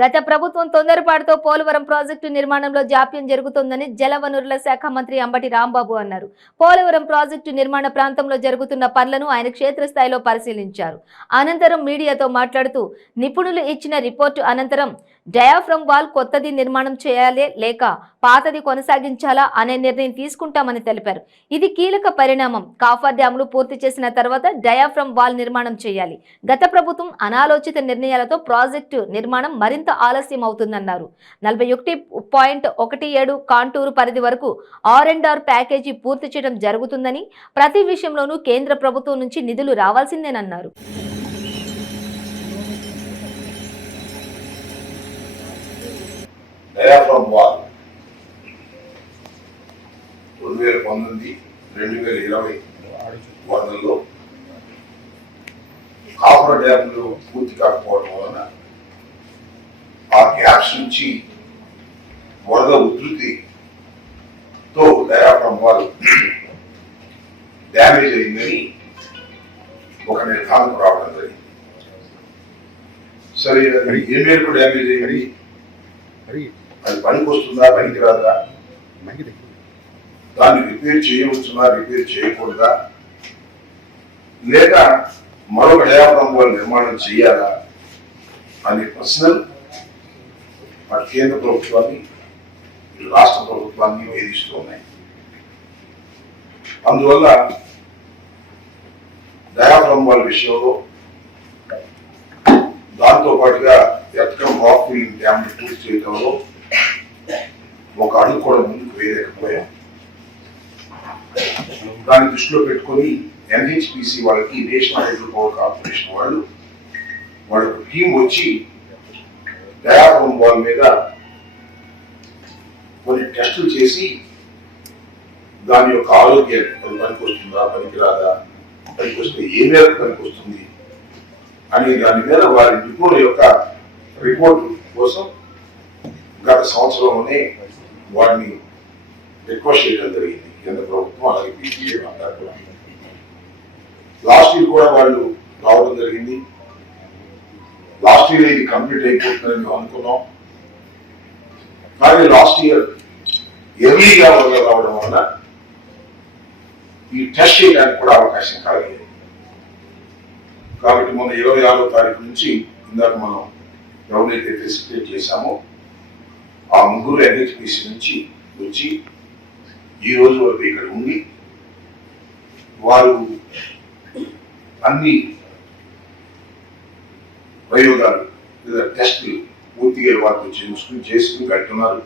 గత ప్రభుత్వం తొందరపాటుతో పోలవరం ప్రాజెక్టు నిర్మాణంలో జాప్యం జరుగుతోందని జలవనరుల శాఖ మంత్రి అంబటి రాంబాబు అన్నారు. పోలవరం ప్రాజెక్టు నిర్మాణ ప్రాంతంలో జరుగుతున్న పనులను ఆయన క్షేత్రస్థాయిలో పరిశీలించారు. అనంతరం మీడియాతో మాట్లాడుతూ నిపుణులు ఇచ్చిన రిపోర్టు అనంతరం డయాఫ్రమ్ వాల్ కొత్తది నిర్మాణం చేయాలి లేక పాతది కొనసాగించాలా అనే నిర్ణయం తీసుకుంటామని తెలిపారు. ఇది కీలక పరిణామం. కాఫర్ డ్యాంలు పూర్తి చేసిన తర్వాత డయాఫ్రమ్ వాల్ నిర్మాణం చేయాలి. గత ప్రభుత్వం అనాలోచిత నిర్ణయాలతో ప్రాజెక్టు నిర్మాణం మరింత ఆలస్యం అవుతుందన్నారు. 41.17 కాంటూరు పరిధి వరకు R&R ప్యాకేజీ పూర్తి చేయడం జరుగుతుందని, ప్రతి విషయంలోనూ కేంద్ర ప్రభుత్వం నుంచి నిధులు రావాల్సిందేనన్నారు. డయాఫ్రమ్ వాల్ 2019-2020 వరదల్లో కాఫర్ డ్యాంలు పూర్తి కాకపోవడం వలన ఆ గ్యాప్స్ నుంచి వరద ఉధృతితో డయాఫ్రమ్ వాల్ డ్యామేజ్ అయిందని ఒక నిర్ధారణకు రావడం జరిగింది. సరే, ఏ మేరకు డ్యామేజ్ అయింది, అది పనికి వస్తుందా పనికి రాదా, దాన్ని రిపేర్ చేయవచ్చునా రిపేర్ చేయకూడదా, లేక మరొక డయాఫ్రమ్ వాల్ నిర్మాణం చేయాలా అనే ప్రశ్నలు అటు కేంద్ర ప్రభుత్వాన్ని ఇటు రాష్ట్ర ప్రభుత్వాన్ని వేధిస్తూ ఉన్నాయి. అందువల్ల డయాఫ్రమ్ వాల్ విషయంలో దాంతో పాటుగా ఎర్త్కమ్ రాక్ ఫిల్లింగ్ డ్యామ్ పూర్తి చేయడంలో ఒక అడుగు కూడా ముందుకు వేయలేకపోయాం. దాన్ని దృష్టిలో పెట్టుకొని NHPC వాళ్ళకి, నేషనల్ హైడ్రో పవర్ కార్పొరేషన్ వాళ్ళ టీం వచ్చి డయాఫ్రమ్ వాల్ మీద కొన్ని టెస్టులు చేసి దాని యొక్క ఆరోగ్యం అది పనికి వస్తుందా పనికి రాదా, పనికి వస్తే ఏ మేరకు పనికి వస్తుంది అనే దాని మీద వారి నిపుణుల యొక్క రిపోర్ట్ కోసం గత సంవత్సరంలోనే వారిని రిక్వెస్ట్ చేయడం జరిగింది కేంద్ర ప్రభుత్వం, అలాగే PCA అందరూ కూడా. లాస్ట్ ఇయర్ కూడా వాళ్ళు రావడం జరిగింది. లాస్ట్ ఇయర్ ఇది కంప్లీట్ అయిపోతుందని మేము అనుకున్నాం. కానీ లాస్ట్ ఇయర్ ఎర్లీగా రావడం వల్ల ఈ టెస్ట్ చేయడానికి కూడా అవకాశం కలగలేదు. కాబట్టి మొన్న 26వ తారీఖు నుంచి ఇందాక మనం ఎవరైతే ఫెసిలిటేట్ చేశామో ఆ ముగ్గురు NHPC నుంచి వచ్చి ఈ రోజు వరకు ఇక్కడ ఉండి వారు అన్ని ప్రయోగాలు లేదా టెస్టులు పూర్తిగా వారితో చేసుకుని కట్టున్నారు.